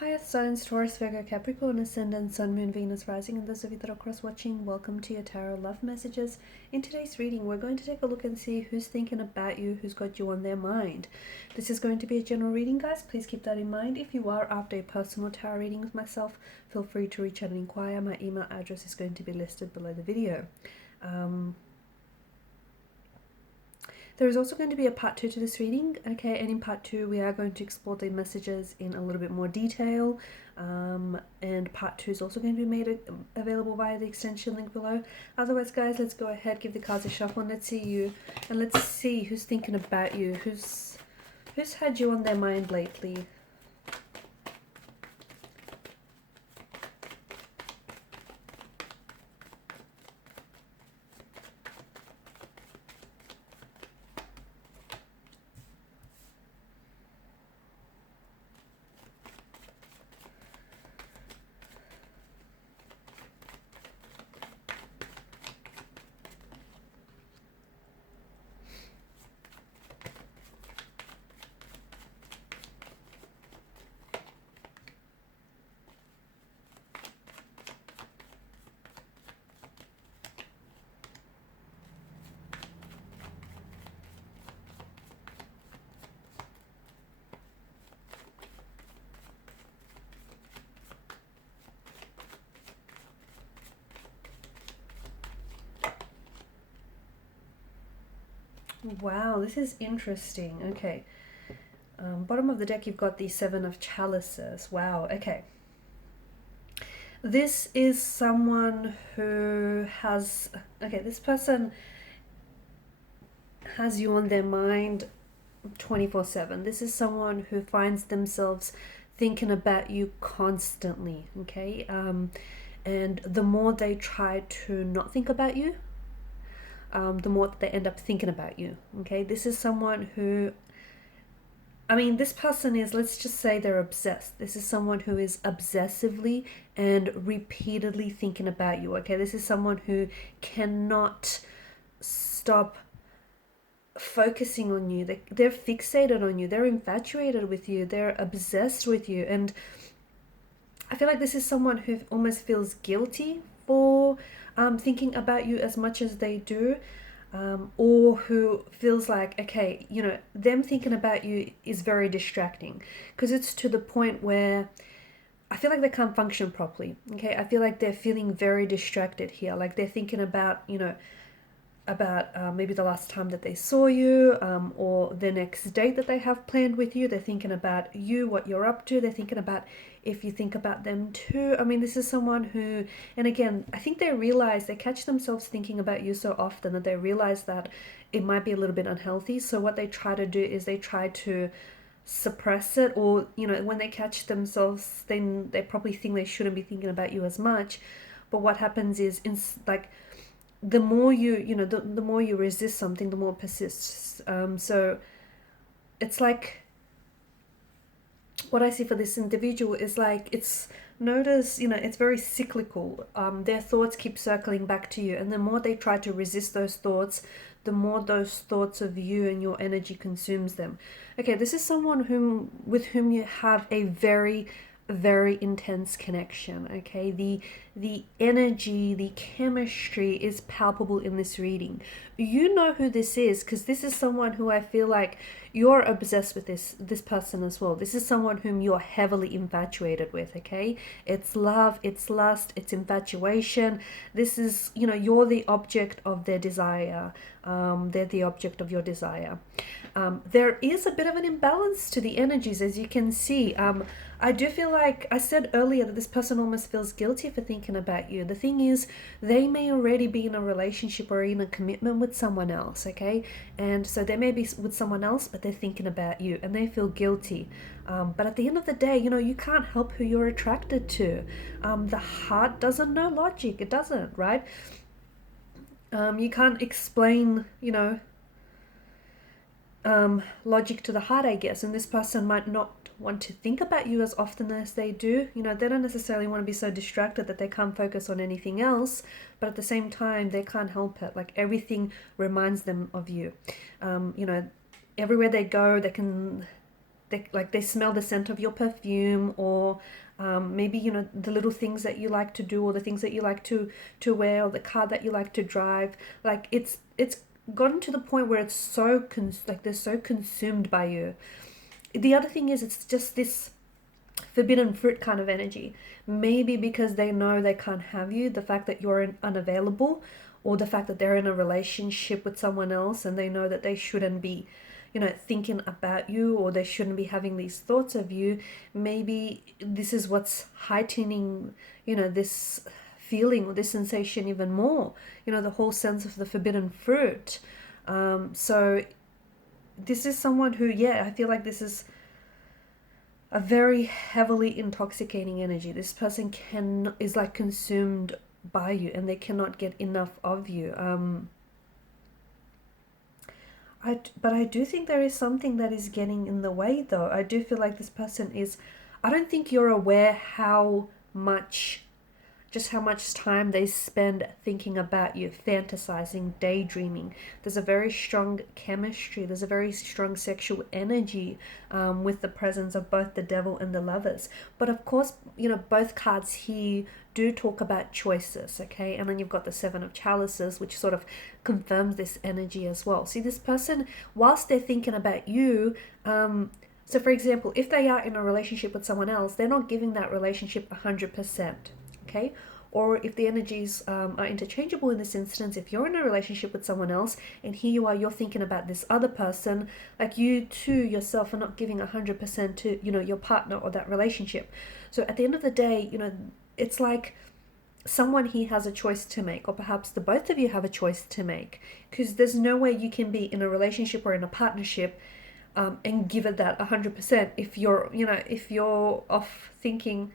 Hi, it's Signs, Taurus, Virgo, Capricorn, Ascendant, Sun, Moon, Venus, Rising, and those of you that are cross-watching, welcome to your Tarot Love Messages. In today's reading, we're going to take a look and see who's thinking about you, who's got you on their mind. This is going to be a general reading, guys. Please keep that in mind. If you are after a personal tarot reading with myself, feel free to reach out and inquire. My email address is going to be listed below the video. There is also going to be a part 2 to this reading, okay, and in part 2 we are going to explore the messages in a little bit more detail, and part 2 is also going to be made available via the extension link below. Otherwise, guys, let's go ahead, give the cards a shuffle, and let's see you, and let's see who's thinking about you, who's had you on their mind lately. Wow, this is interesting. Okay. Bottom of the deck, you've got the Seven of Chalices. Wow, okay. This is someone who has... Okay, this person has you on their mind 24/7. This is someone who finds themselves thinking about you constantly, okay? And the more they try to not think about you, the more they end up thinking about you, okay? This is someone who, I mean, this person is, let's just say they're obsessed. This is someone who is obsessively and repeatedly thinking about you, okay? This is someone who cannot stop focusing on you. They're fixated on you. They're infatuated with you. They're obsessed with you. And I feel like this is someone who almost feels guilty for thinking about you as much as they do, or who feels like, okay, you know, them thinking about you is very distracting, because it's to the point where I feel like they can't function properly, okay? I feel like they're feeling very distracted here, like they're thinking about, you know, about maybe the last time that they saw you, or the next date that they have planned with you. They're thinking about you, what you're up to. They're thinking about if you think about them too. I mean, this is someone who, and again, I think they catch themselves thinking about you so often that they realize that it might be a little bit unhealthy. So what they try to do is they try to suppress it, or, you know, when they catch themselves, then they probably think they shouldn't be thinking about you as much. But what happens is, the more the more you resist something, the more it persists. So it's like, what I see for this individual is like, it's, notice, you know, it's very cyclical. Their thoughts keep circling back to you, and the more they try to resist those thoughts, the more those thoughts of you and your energy consumes them. Okay, this is someone with whom you have a very intense connection, okay? The energy, the chemistry is palpable in this reading. You know who this is, because this is someone who I feel like you're obsessed with, this person as well. This is someone whom you're heavily infatuated with, okay? It's love, it's lust, it's infatuation. This is, you know, you're the object of their desire. They're the object of your desire. There is a bit of an imbalance to the energies, as you can see. I do feel like I said earlier that this person almost feels guilty for thinking about you. The thing is, they may already be in a relationship or in a commitment with someone else, okay? And so they may be with someone else, but they're thinking about you and they feel guilty. But at the end of the day, you know, you can't help who you're attracted to. The heart doesn't know logic. It doesn't, right? You can't explain, you know, logic to the heart, I guess. And this person might not want to think about you as often as they do. You know, they don't necessarily want to be so distracted that they can't focus on anything else, but at the same time, they can't help it. Like, everything reminds them of you. You know, everywhere they go, they can they smell the scent of your perfume, or maybe, you know, the little things that you like to do, or the things that you like to wear, or the car that you like to drive. Like it's gotten to the point where it's so like they're so consumed by you. The other thing is, it's just this forbidden fruit kind of energy. Maybe because they know they can't have you, the fact that you're unavailable, or the fact that they're in a relationship with someone else and they know that they shouldn't be, you know, thinking about you, or they shouldn't be having these thoughts of you. Maybe this is what's heightening, you know, this feeling or this sensation even more, you know, the whole sense of the forbidden fruit. So this is someone who, yeah, I feel like this is a very heavily intoxicating energy. This person is like consumed by you, and they cannot get enough of you. But I do think there is something that is getting in the way, though. I do feel like this person is, I don't think you're aware how much time they spend thinking about you, fantasizing, daydreaming. There's a very strong chemistry, there's a very strong sexual energy with the presence of both the devil and the lovers. But of course, you know, both cards here do talk about choices, okay? And then you've got the Seven of Chalices, which sort of confirms this energy as well. See, this person, whilst they're thinking about you, so for example, if they are in a relationship with someone else, they're not giving that relationship 100%. Okay, or if the energies are interchangeable in this instance, if you're in a relationship with someone else and here you are, you're thinking about this other person, like you too yourself are not giving 100% to, you know, your partner or that relationship. So at the end of the day, you know, it's like someone here has a choice to make, or perhaps the both of you have a choice to make, because there's no way you can be in a relationship or in a partnership and give it that 100% if you're, you know, if you're off thinking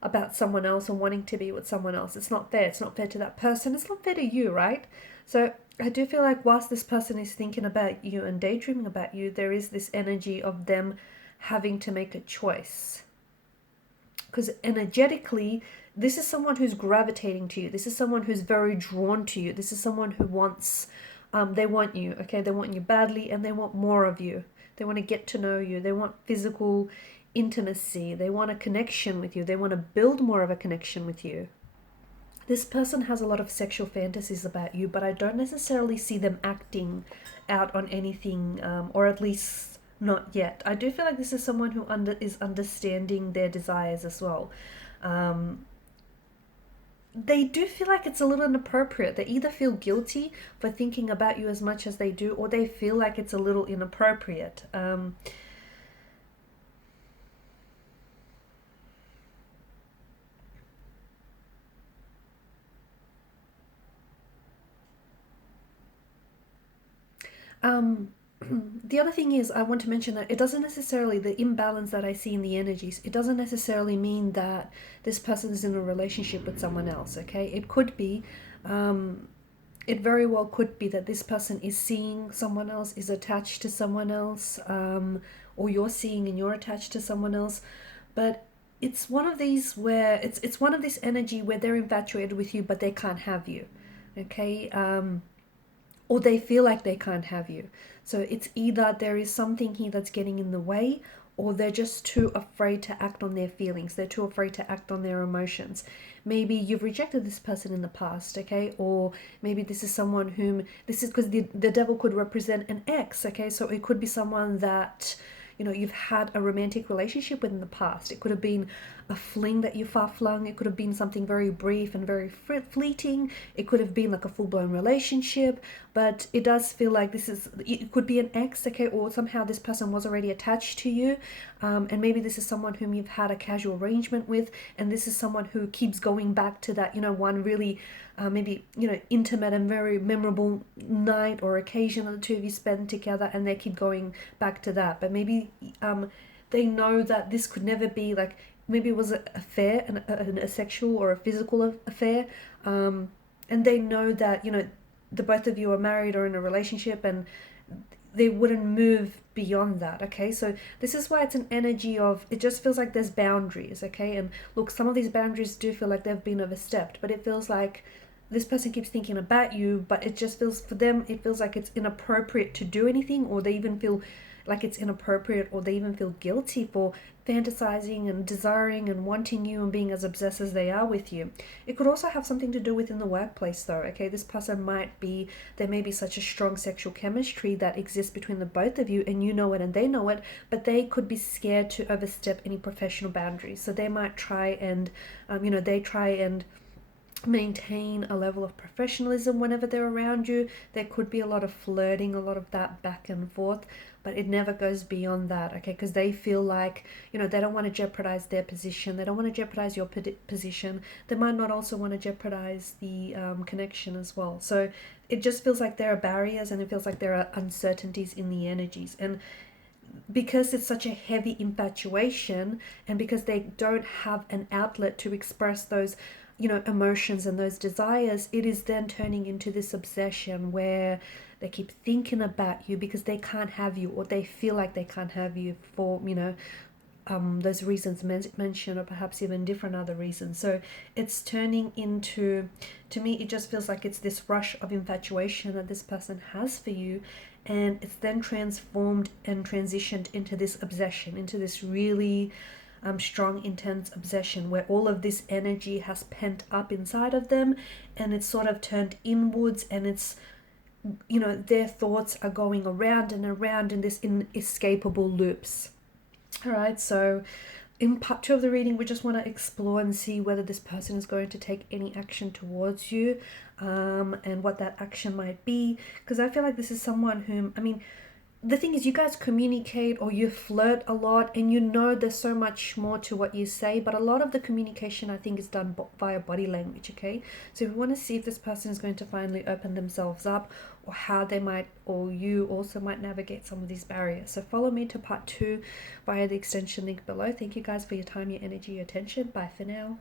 about someone else and wanting to be with someone else. It's not fair. It's not fair to that person. It's not fair to you, right? So I do feel like whilst this person is thinking about you and daydreaming about you, there is this energy of them having to make a choice. Because energetically, this is someone who's gravitating to you. This is someone who's very drawn to you. This is someone who wants, they want you, okay? They want you badly, and they want more of you. They want to get to know you. They want physical intimacy. They want a connection with you. They want to build more of a connection with you. This person has a lot of sexual fantasies about you, but I don't necessarily see them acting out on anything, or at least not yet. I do feel like this is someone who is understanding their desires as well. They do feel like it's a little inappropriate. They either feel guilty for thinking about you as much as they do, or they feel like it's a little inappropriate. The other thing is, I want to mention that it doesn't necessarily, the imbalance that I see in the energies, it doesn't necessarily mean that this person is in a relationship with someone else, okay? It could be, it very well could be that this person is seeing someone else, is attached to someone else, or you're seeing and you're attached to someone else. But it's one of these where, it's one of this energy where they're infatuated with you, but they can't have you, okay? Or they feel like they can't have you. So it's either there is something here that's getting in the way, or they're just too afraid to act on their feelings. They're too afraid to act on their emotions. Maybe you've rejected this person in the past, okay? Or maybe this is someone whom, this is because the devil could represent an ex, okay? So it could be someone that, you know, you've had a romantic relationship with in the past. It could have been a fling that you far-flung. It could have been something very brief and very fleeting. It could have been like a full-blown relationship. But it does feel like it could be an ex, okay? Or somehow this person was already attached to you. And maybe this is someone whom you've had a casual arrangement with. And this is someone who keeps going back to that, you know, one really maybe, you know, intimate and very memorable night or occasion that the two of you spend together, and they keep going back to that. But maybe they know that this could never be, like, maybe it was an affair, a sexual or a physical affair, and they know that, you know, the both of you are married or in a relationship, and they wouldn't move beyond that, okay? So this is why it's an energy of, it just feels like there's boundaries, okay? And look, some of these boundaries do feel like they've been overstepped, but it feels like this person keeps thinking about you, but it just feels, for them, it feels like it's inappropriate to do anything, or they even feel like it's inappropriate, or they even feel guilty for fantasizing and desiring and wanting you and being as obsessed as they are with you. It could also have something to do within the workplace though, okay? This person might be, there may be such a strong sexual chemistry that exists between the both of you, and you know it and they know it, but they could be scared to overstep any professional boundaries. So they might try and, they try and maintain a level of professionalism whenever they're around you. There could be a lot of flirting, a lot of that back and forth, but it never goes beyond that, okay? Because they feel like, they don't want to jeopardize their position. They don't want to jeopardize your position. They might not also want to jeopardize the connection as well. So it just feels like there are barriers, and it feels like there are uncertainties in the energies. And because it's such a heavy infatuation, and because they don't have an outlet to express those emotions and those desires, it is then turning into this obsession where they keep thinking about you because they can't have you, or they feel like they can't have you for those reasons mentioned, or perhaps even different other reasons. So it's turning into, to me, it just feels like it's this rush of infatuation that this person has for you, and it's then transformed and transitioned into this obsession, into this really strong, intense obsession where all of this energy has pent up inside of them, and it's sort of turned inwards, and it's, their thoughts are going around and around in this inescapable loops. All right, so in part 2 of the reading, we just want to explore and see whether this person is going to take any action towards you, and what that action might be, because I feel like this is someone whom, the thing is, you guys communicate, or you flirt a lot, and there's so much more to what you say, but a lot of the communication, I think, is done via body language, okay? So we want to see if this person is going to finally open themselves up, or how they might, or you also might navigate some of these barriers. So follow me to part 2 via the extension link below. Thank you guys for your time, your energy, your attention. Bye for now.